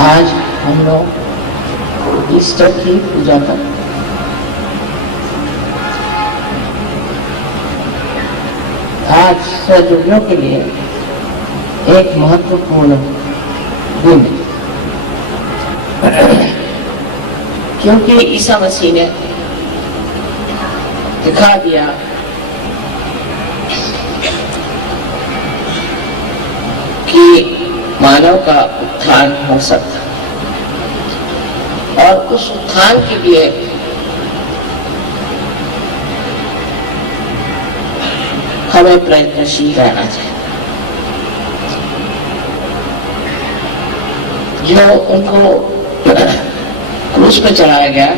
आज हम लोग ईस्टर की पूजा करते हैं। आज सहयोगियों के लिए एक महत्वपूर्ण दिन है, क्योंकि ईसा मसीह ने दिखा दिया कि मानव का उत्थान हो सकता और उस उत्थान के लिए हमें प्रयत्नशील रहना चाहिए। जो उनको क्रूस पे चढ़ाया गया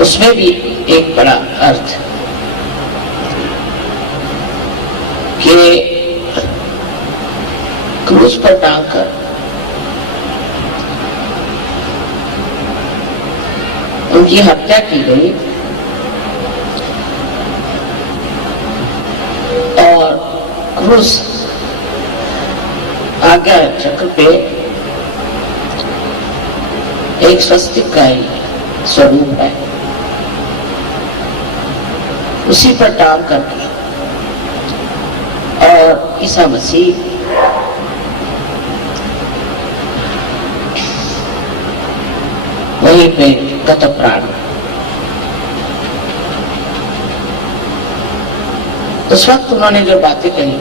उसमें भी एक बड़ा अर्थ कि क्रूस पर टांगकर उनकी हत्या की गई और क्रूस आज्ञा चक्र पे एक स्वस्तिक का ही स्वरूप है, उसी पर टांग करके और ईसा मसीह वहीं पे गत प्राण। उस वक्त उन्होंने जो बातें कही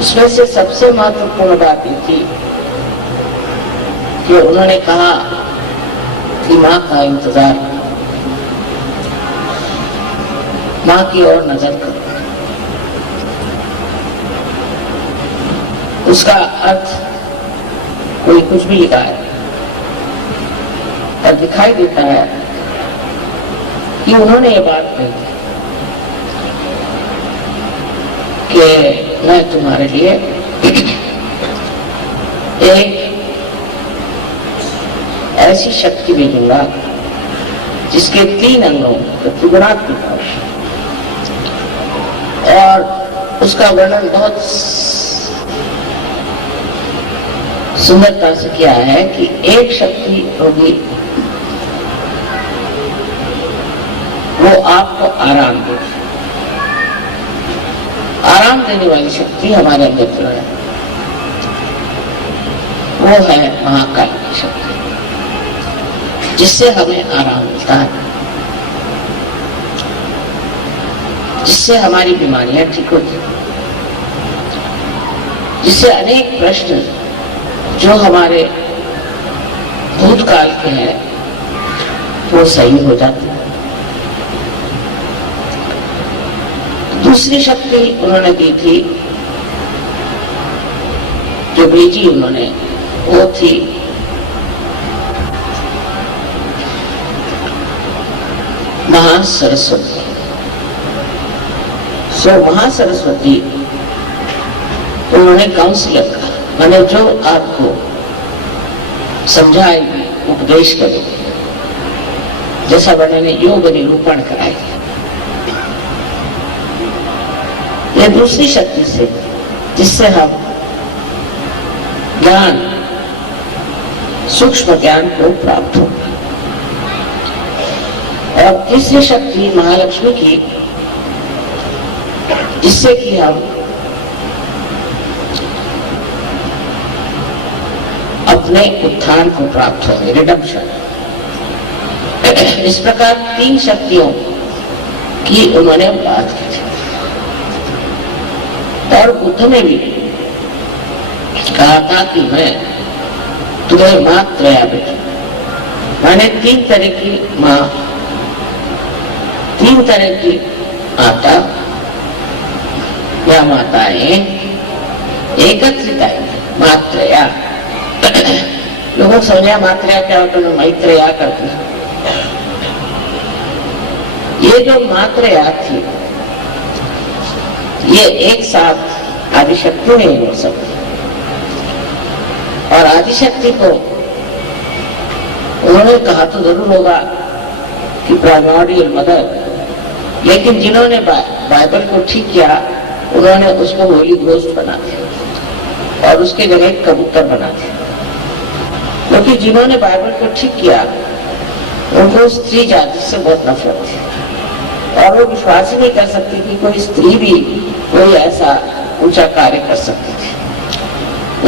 उसमें से सबसे महत्वपूर्ण बात ये थी कि उन्होंने कहा कि माँ का इंतजार, माँ की ओर नजर करो। उसका अर्थ कोई कुछ भी लिखा है और दिखाई देता है कि उन्होंने ये बात कही कि मैं तुम्हारे लिए एक ऐसी शक्ति भेजूंगा जिसके 3 अंगों त्रिगुणात्मक और उसका वर्णन बहुत सुंदरता से किया है कि एक शक्ति होगी वो आपको आराम देगी। आराम देने वाली शक्ति हमारे अंदर जो है वो है महाकाल की शक्ति, जिससे हमें आराम मिलता है, जिससे हमारी बीमारियां ठीक होती हैं, जिससे अनेक प्रश्न जो हमारे भूतकाल के हैं वो सही हो जाते हैं। दूसरी शक्ति उन्होंने दी थी, जो भेजी उन्होंने, वो थी महासरस्वती। महासरस्वती उन्होंने काउंसलर का, मैंने जो आपको समझाएगी, उपदेश करेगी, जैसा उन्होंने योग निरूपण कराया। यह दूसरी शक्ति से, जिससे हम ज्ञान, सूक्ष्म ज्ञान को प्राप्त होगा। और तीसरी शक्ति महालक्ष्मी की, जिससे कि हम अपने उत्थान को प्राप्त होंगे, रिडम्पशन। इस प्रकार 3 शक्तियों की उन्होंने बात की थी। और बुद्ध ने भी कहा था कि मैं तुम्हें मात्रया भेजूं, मैंने 3 तरह की माँ, 3 तरह की माता या माताएं एकत्रित आई, मात्रया। लोगों को समझा मात्रया क्या होता है, मैत्रेया करते हैं। ये जो मात्रया थी ये एक साथ आदिशक्ति नहीं हो सकती, और आदिशक्ति को उन्होंने कहा तो जरूर होगा कि प्राइमोर्डियल मदर, लेकिन जिन्होंने बाइबल को ठीक किया उन्होंने उसको होली घोस्ट बना दिया। और उसके जगह एक कबूतर बना दिया। क्योंकि जिन्होंने बाइबल को ठीक किया उनको स्त्री जाति से बहुत नफरत थी और वो विश्वास ही नहीं कर सकती कि कोई स्त्री भी कोई ऐसा ऊंचा कार्य कर सकती थी।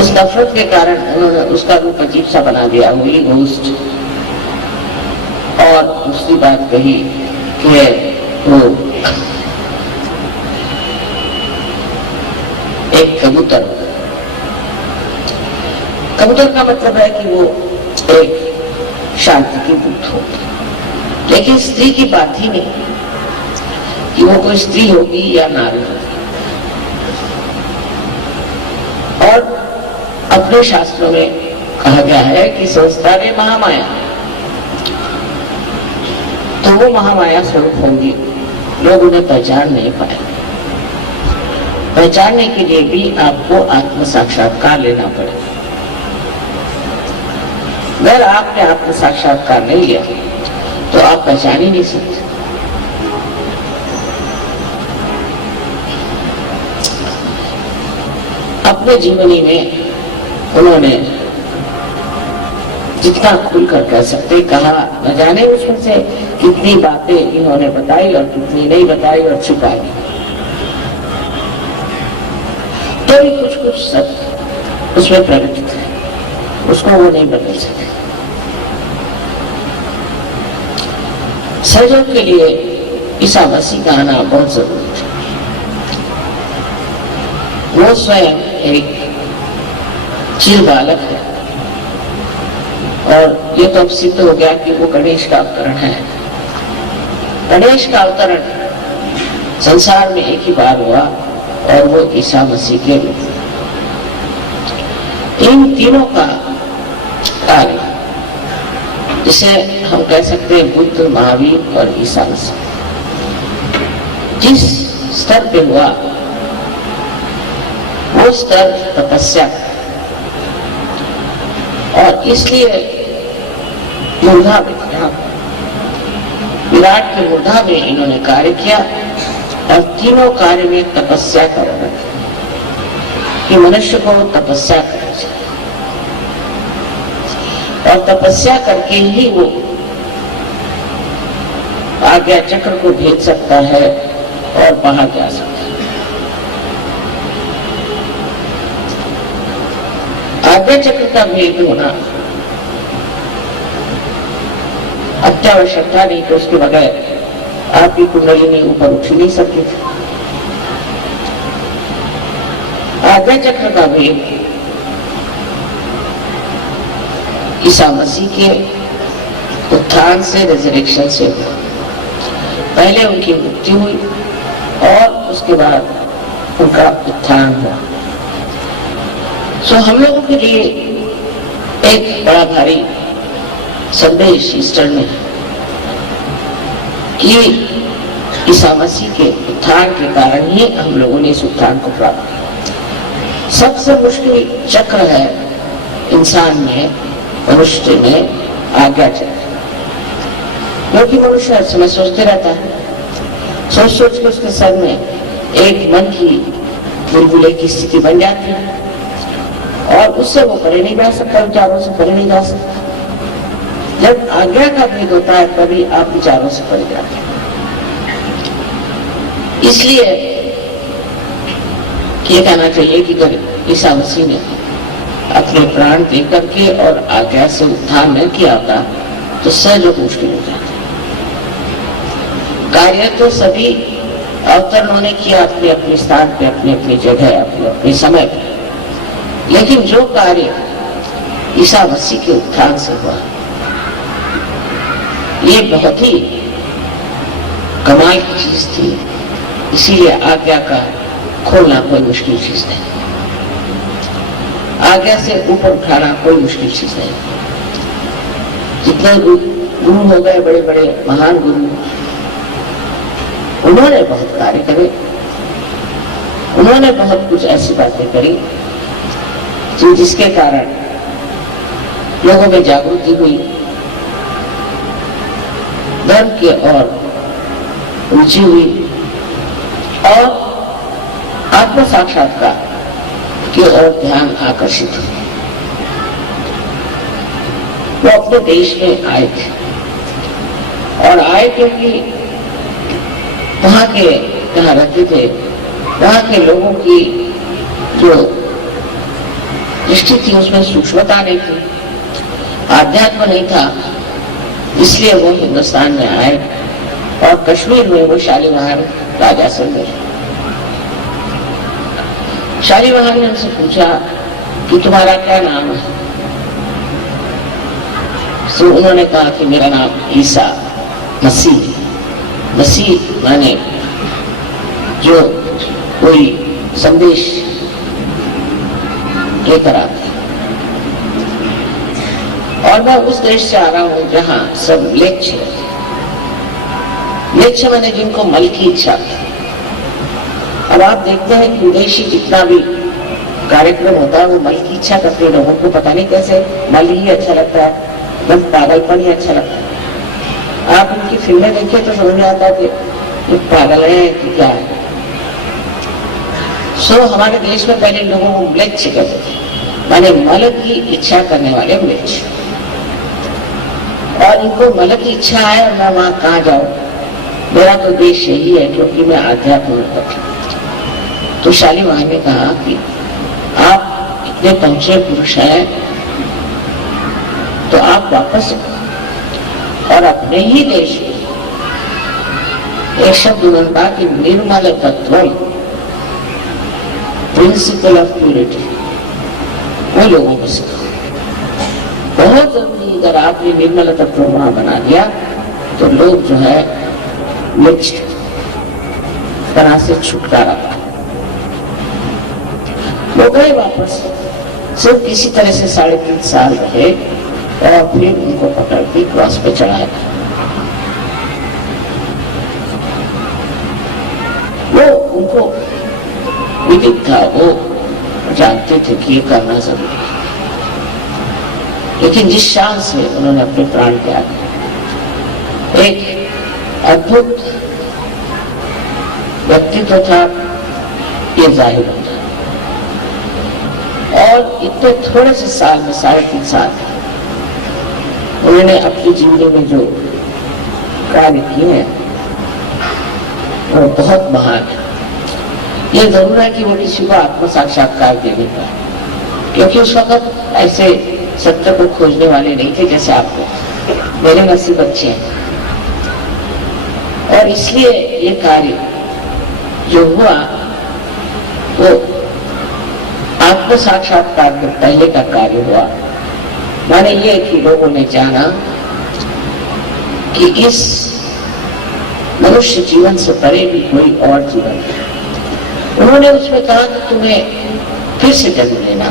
उस नफरत के कारण उन्होंने उसका रूप अजीब सा बना दिया, वही घोस्ट। और दूसरी बात कही कि वो एक कबूतर, कबूतर का मतलब है कि वो एक शांति की दूत हो। लेकिन स्त्री की बात ही नहीं कि वो कोई स्त्री होगी या नारी होगी। और अपने शास्त्रों में कहा गया है कि संस्कार है महामाया, तो वो महामाया स्वरूप होंगी, लोग उन्हें पहचान नहीं पाए। पहचानने के लिए भी आपको आत्म साक्षात्कार लेना पड़ेगा। अगर आपने आत्म साक्षात्कार नहीं लिया तो आप पहचान ही नहीं सकते। अपने जीवनी में उन्होंने जितना खुलकर कह सकते कहा, न जाने उसमें से कितनी बातें इन्होंने बताई और कितनी नहीं बताई और छुपाई, तो भी कुछ कुछ सत्य उसमें प्रकटित है, उसको वो नहीं बदल सके। सहयोग के लिए ईसा मसीह का आना बहुत जरूरी था। वो स्वयं एक चिल बालक है और ये तो अब सिद्ध हो गया कि वो गणेश का अवतरण है। गणेश का अवतरण संसार में एक ही बार हुआ और वो ईसा मसीह के रूप में। इन तीनों का कार्य जिसे हम कह सकते हैं बुद्ध, महावीर और ईसा मसीह, जिस स्तर पे हुआ वो स्तर तपस्या, और इसलिए मूर्धा में, विराट के मूर्धा में इन्होंने कार्य किया और तीनों कार्य में तपस्या कर रहे थे कि मनुष्य को तपस्या करनी चाहिए और तपस्या करके ही वो आज्ञा चक्र को भेज सकता है और बाहर जा सकता है। आज्ञा चक्र का भेद होना अत्यावश्यक था, नहीं तो उसके बगैर आपकी कुंडलिनी ऊपर उठ नहीं सकती थी। आज्ञा चक्र का भेद ईसा मसीह के उत्थान से, रिजरेक्शन से हुआ। पहले उनकी मृत्यु हुई और उसके बाद उनका उत्थान हुआ। सो हम लोगों के लिए एक बड़ा भारी संदेश ईस्टर में कि ईसा मसीह के उत्थान के कारण ही हम लोगों ने इस उत्थान को प्राप्त किया। सबसे मुश्किल चक्र है इंसान में, मनुष्य में आज्ञा चक्र, क्योंकि मनुष्य हर समय सोचते रहता है, सोच सोच के उसके सर में एक मन की बुलबुले की स्थिति बन जाती है और उससे वो परे नहीं जा सकता, विचारों से परे नहीं जा सकता। जब आज्ञा का भेद होता है तभी आप विचारों से परे जाते हैं। इसलिए ये कहना चाहिए कि अगर ईसा मसीह ने अपने प्राण दे करके और आज्ञा से उत्थान न किया होता तो सहज मुश्किल हो जाता। कार्य तो सभी अवतरणों ने किया अपने अपने स्थान पे, अपनी अपनी जगह, अपने अपने समय पे, लेकिन जो कार्य ईसा मसीह के उत्थान से हुआ ये बहुत ही कमाल की चीज थी। इसीलिए आज्ञा का खोलना कोई मुश्किल चीज नहीं, आज्ञा से ऊपर उठाना कोई मुश्किल चीज नहीं। जितने गुरु हो गए, बड़े बड़े महान गुरु, उन्होंने बहुत कार्य करे, उन्होंने बहुत कुछ ऐसी बातें करी जिसके कारण लोगों में जागृति हुई, धर्म की और रुचि हुई और आत्म साक्षात्कार की ओर ध्यान आकर्षित हुआ। वो अपने देश में आए थे और आए क्योंकि वहां के जहां रहते थे वहां के लोगों की जो दृष्टि थी उसमें सूक्ष्मता नहीं थी, आध्यात्म नहीं था, इसलिए वो हिंदुस्तान में आए और कश्मीर में वो शालीमार राजा से मिले। शालीमार ने उनसे पूछा कि तुम्हारा क्या नाम है? तो उन्होंने कहा कि मेरा नाम ईसा मसीह। मसीह माने जो कोई संदेश लेकर आता। और मैं उस देश से आ रहा हूं जहां सब लेच्छ मैंने जिनको मल की इच्छा थी। अब आप देखते हैं कि विदेशी जितना भी कार्यक्रम होता है वो मल की इच्छा करते हैं। लोगों को पता नहीं कैसे मल ही अच्छा लगता है, एकदम पागलपन ही अच्छा लगता है। आप उनकी फिल्में देखिए तो समझ में आता है कि ये पागल है कि क्या है। हमारे देश में पहले लोगों को म्लेच्छ कहते थे, माने मल की इच्छा करने वाले म्लेच्छ। और इनको मल की इच्छा है और मैं वहां कहाँ जाऊं, मेरा तो देश यही है क्योंकि मैं आध्यात्म में पढ़ा। तो शालीमार ने कहा कि आप इतने पहुंचे पुरुष हैं तो आप वापस और अपने ही देश में एक शब्द उन्होंने कि निर्मल तत्व, प्रिंसिपल ऑफ प्यूरिटी, वो लोगों को सिखा। बहुत जल्दी अगर आपने निर्मल तत्व वहां बना दिया तो लोग जो है मिक्स्ड तरह से छुटकारा पा। वो गए वापस, सिर्फ किसी तरह से 3.5 साल रहे और फिर उनको पकड़ के क्रॉस पे चढ़ाया। वो उनको विदित था, वो जानते थे कि ये करना जरूरी है, लेकिन जिस शान से उन्होंने अपने प्राण त्याग, एक अद्भुत व्यक्तित्व था ये जाहिर होता। और इतने थोड़े से साल में 3.5 साल उन्होंने अपनी जिंदगी में जो कार्य किए हैं वो बहुत महान है। ये जरूर है कि वो किसी को आत्म साक्षात्कार दे देता है, क्योंकि उस वक्त ऐसे सत्य को खोजने वाले नहीं थे जैसे आपको। मेरे नसीब अच्छे हैं और इसलिए ये कार्य जो हुआ वो आत्म साक्षात्कार के पहले का कार्य हुआ। माने ये कि लोगों ने जाना कि इस मनुष्य जीवन से परे भी कोई और जीवन है। उन्होंने उसमें कहा कि तुम्हें फिर से जन्म लेना,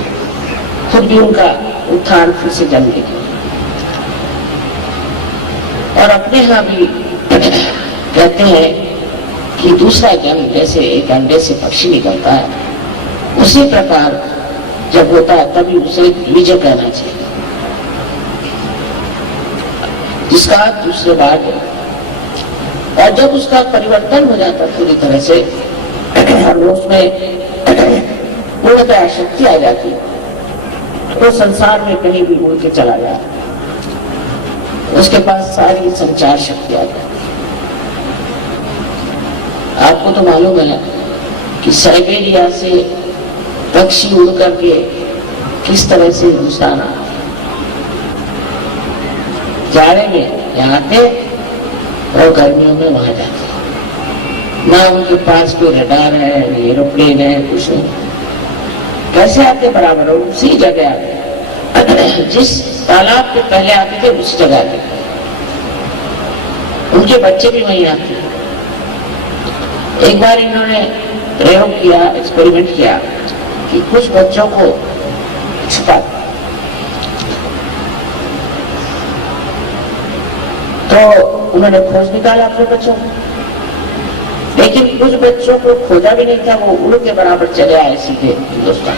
खुद भी उनका उत्थान फिर से जन्म लेना। और अपने यहां भी कहते हैं कि दूसरा जन्म जैसे एक अंडे से पक्षी निकलता है, उसी प्रकार जब होता है तभी उसे द्विज कहना चाहिए, जिसका दूसरे बार। और जब उसका परिवर्तन हो जाता पूरी तरह से और उसमें पूर्णतः शक्ति आ जाती, तो संसार में कहीं भी उड़ के चला जाए, उसके पास सारी संचार शक्ति आ जाती। आपको तो मालूम है कि साइबेरिया से पक्षी उड़ करके किस तरह से हिंदुस्तान आते, जाड़े में यहाँ आते और गर्मियों में वहां जाते। ना उनके पास कोई रडार है, एरोप्लेन है, कुछ नहीं। कैसे आते बराबर उसी जगह आते, जिस तालाब पे पहले आते थे उसी जगह आते। उनके बच्चे भी वहीं आते। एक बार इन्होंने प्रयोग किया, एक्सपेरिमेंट किया कि कुछ बच्चों को छुपा, तो उन्होंने खोज निकाला अपने बच्चों को, लेकिन कुछ बच्चों को खोजा भी नहीं था, वो उड़ के बराबर चले आए सीधे हिंदुस्तान।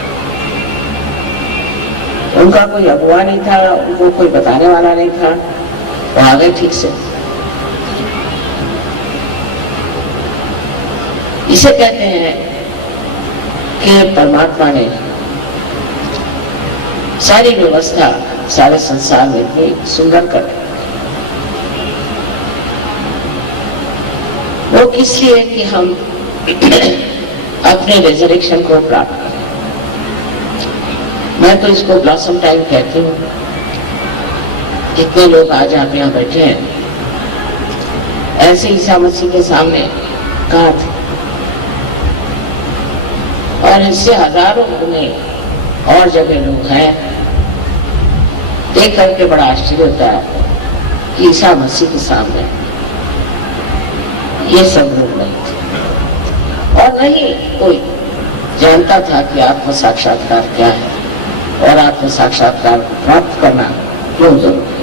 उनका कोई अगुवा नहीं था, उनको कोई बताने वाला नहीं था, वो आ गए ठीक से। इसे कहते हैं कि परमात्मा ने सारी व्यवस्था सारे संसार में इतनी सुंदर कर वो किस लिए कि हम अपने रिजरेक्शन को प्राप्त करें। मैं तो इसको ब्लॉसम टाइम कहती हूँ। कितने लोग आज आप यहाँ बैठे हैं, ऐसे ईसा मसीह के सामने कहा थे, और इससे हजारों गुने और जगह लोग हैं। देख करके बड़ा आश्चर्य होता है कि ईसा मसीह के सामने ये सब लोग नहीं थे, और नहीं कोई जानता था कि आत्म साक्षात्कार क्या है और आत्म साक्षात्कार प्राप्त करना क्यों जरूरी है।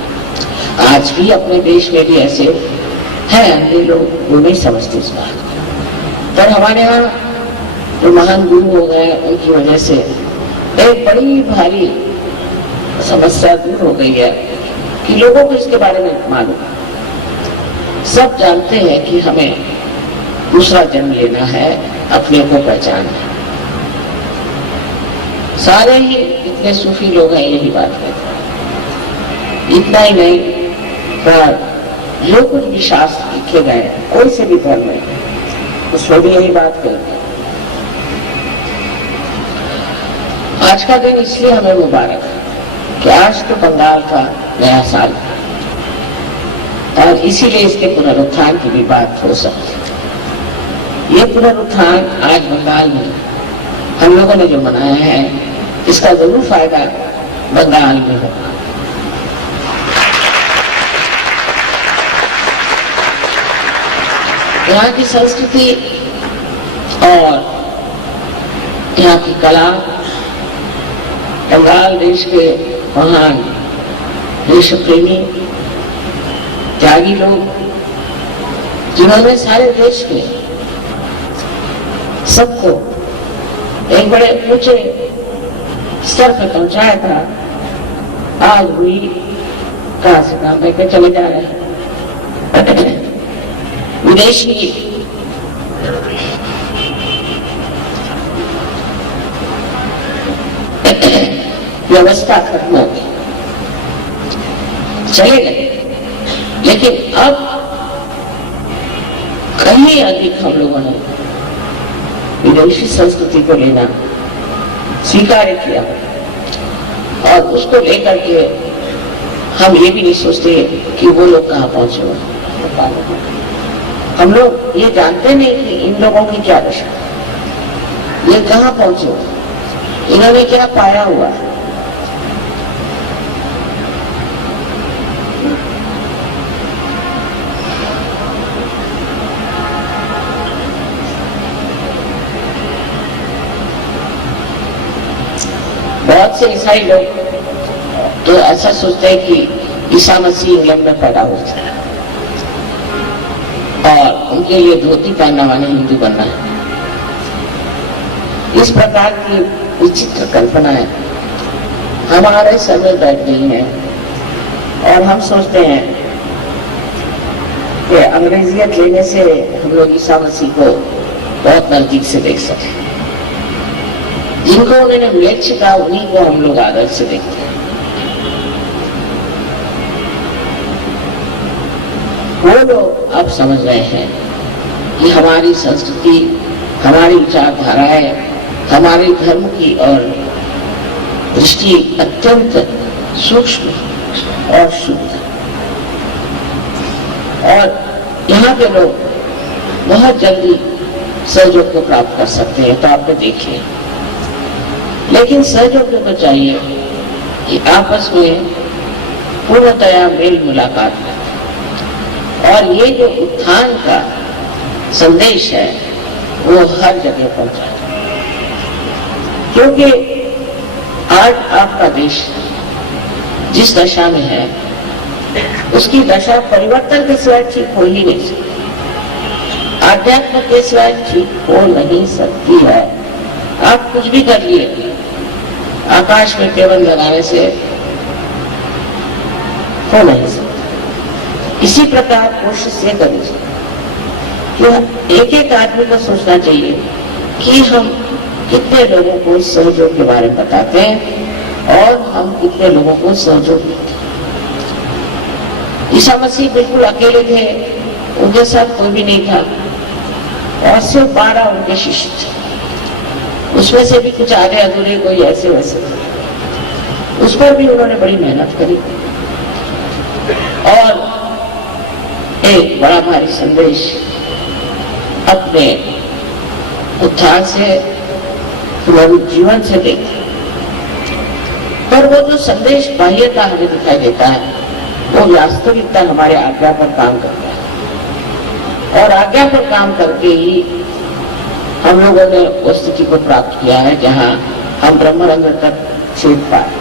आज भी अपने देश में भी ऐसे हैं अंधे लोग, वो नहीं समझते इस बात। पर हमारे यहाँ जो महान गुरु हो गए उनकी वजह से एक बड़ी भारी समस्या दूर हो गई है कि लोगों को इसके बारे में मालूम। सब जानते हैं कि हमें दूसरा जन्म लेना है, अपने को पहचानना है। सारे ही इतने सूफी लोग हैं यही बात कहते हैं। इतना ही नहीं, पर जो कुछ भी शास्त्र लिखे गए कोई से भी धर्म में उसमें भी यही बात कहते हैं। आज का दिन इसलिए हमें मुबारक है कि आज तो बंगाल का नया साल है, और इसीलिए इसके पुनरुत्थान की भी बात हो सकती है। ये पुनरुत्थान आज बंगाल में हम लोगों ने जो मनाया है, इसका जरूर फायदा बंगाल में होगा। यहाँ की संस्कृति और यहाँ की कला, बंगाल देश के महान देश प्रेमी त्यागी लोग, जिन्होंने सारे देश के सबको एक बड़े ऊंचे स्तर पर पहुंचाया था, आज हुई कहां से काम लेकर चले जा रहे हैं। विदेशी व्यवस्था खत्म हो गई, चले गए। लेकिन अब कहीं अधिक हम लोगों ने विदेशी संस्कृति को लेना स्वीकार किया, और उसको लेकर के हम ये भी नहीं सोचते कि वो लोग कहाँ पहुंचे हुए। हम लोग ये जानते नहीं कि इन लोगों की क्या दशा, ये कहाँ पहुंचे हुए, इन्होंने क्या पाया हुआ है। बहुत से ईसाई लोग तो ऐसा सोचते हैं कि ईसा मसीह इंग्लैंड में पैदा हुए थे और उनके लिए धोती पहनना माने हिंदू बनना है। इस प्रकार की विचित्र कल्पनाएं हमारे सर में बैठ गई हैं, और हम सोचते हैं कि अंग्रेजियत लेने से हम लोग ईसा मसीह को बहुत नजदीक से देख सकें। जिनको उन्होंने म्लेच्छ कहा उन्हीं को हम लोग आदर से देखते हैं। वो लोग अब समझ रहे हैं कि हमारी संस्कृति, हमारी विचारधाराएं, हमारे धर्म की और दृष्टि अत्यंत सूक्ष्म और शुद्ध, और यहाँ के लोग बहुत जल्दी सहयोग को प्राप्त कर सकते हैं। तो आपने देखिए, लेकिन सहयोग को चाहिए कि आपस में पूर्णतया मेल मुलाकात करें, और ये जो उत्थान का संदेश है वो हर जगह पहुंचाए। क्योंकि आज आपका देश जिस दशा में है, उसकी दशा परिवर्तन के सिवाय ठीक हो ही नहीं सकती, आध्यात्म के सिवाय ठीक हो नहीं सकती है। आप कुछ भी कर लिए, आकाश में केवल लगाने से हो नहीं सकता। इसी प्रकार कोशिश ये करनी चाहिए कि एक एक आदमी को सोचना चाहिए कि हम कितने लोगों को इस सहयोग के बारे में बताते हैं और हम कितने लोगों को सहयोग देते। ईसा मसीह बिल्कुल अकेले थे, उनके साथ कोई भी नहीं था, और सिर्फ 12 उनके शिष्य थे। उसमें से भी कुछ आधे अधूरे, कोई ऐसे वैसे थे। उस पर भी उन्होंने बड़ी मेहनत करी और एक बड़ा भारी संदेश अपने उत्थान से, जीवन से देते। पर वो जो संदेश बाह्यता हमें दिखाई देता है, वो वास्तविकता हमारे आज्ञा पर काम करता है, और आज्ञा पर काम करके ही हम लोगों ने उस स्थिति को प्राप्त किया है जहां हम ब्रह्मानंद तक छूट पाए।